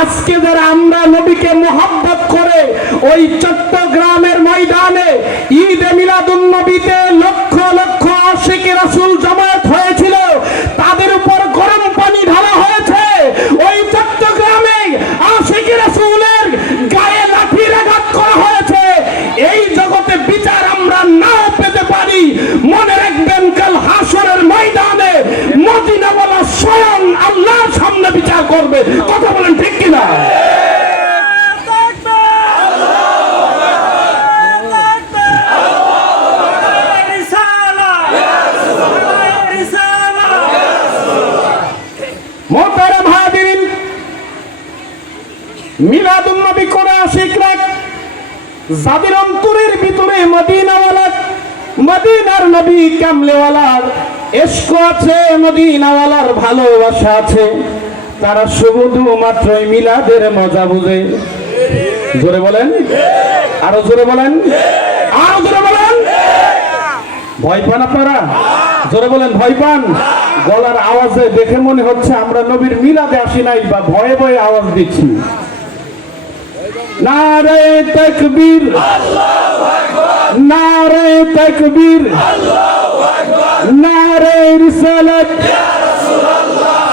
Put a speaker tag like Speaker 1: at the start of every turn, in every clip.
Speaker 1: আজকে যারা আমরা নবীকে মোহাব্বত করে ওই চট্টগ্রামের ময়দানে ঈদে মিলাদুন নবীতে লক্ষ লক্ষ আশিক রাসূল জমায়েত হয়েছিল, তাদের উপর গরম পানি ঢালা হয়েছে। ওই চট্টগ্রামে আশিক রাসূলের গায়ে লাঠির আঘাত করা হয়েছে। এই জগতে বিচার আমরা নাও পেতে পারি। মনে রাখবেন, কাল হাসরের ময়দানে মদিনাওয়ালা স্বয়ং আল্লাহর সামনে বিচার করবে। কথা বলেন ঠিক কিনা? মোহতারাম হাজিরিন মিলাদুন নবী করে আশিকরা যাদের অন্তরের ভিতরে মদিনাওয়ালা, মদিনার নবী কামলেওয়ালার। এস্ক আছে, মদিনাওয়ালার ভালোবাসা আছে। তারা শুধু মাত্রই মিলাদের মজা বুঝে। জোরে বলেন? আরও জোরে বলেন? আরও জোরে বলেন? ভয় পান আপনারা? জোরে বলেন, ভয় পান? গলার আওয়াজে দেখে মনে হচ্ছে আমরা নবীর মিলাদে আসি নাই বা ভয়ে ভয়ে আওয়াজ দিচ্ছি। নারে তকবীর। নারে তকবীর। নারে রিসালাত।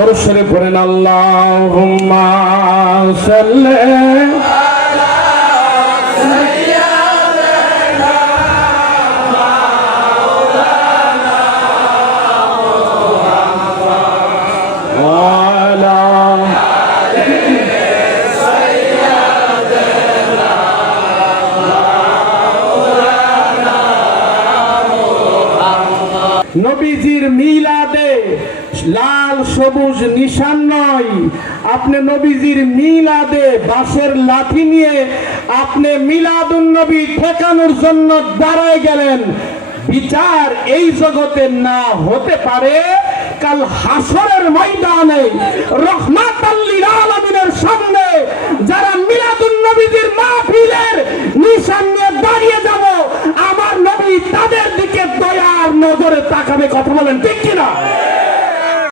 Speaker 1: দর্শনে পড়েন আল্লাহুম্মা সাল্লি নবীজির মিলাদে লাল, সবুজ, নিশান নয়। আপনি নবীজির মিলাদে বাঁশের লাঠি নিয়ে আপনি মিলাদুন নবী ঠেকানোর জন্য দাঁড়ায় গেলেন। বিচার এই জগতে না হতে পারে। কাল হাসরের ময়দানে রহমাত আল্লির আলমিনের সামনে নজরে তাকাবে কথা বলেন ঠিক কিনা?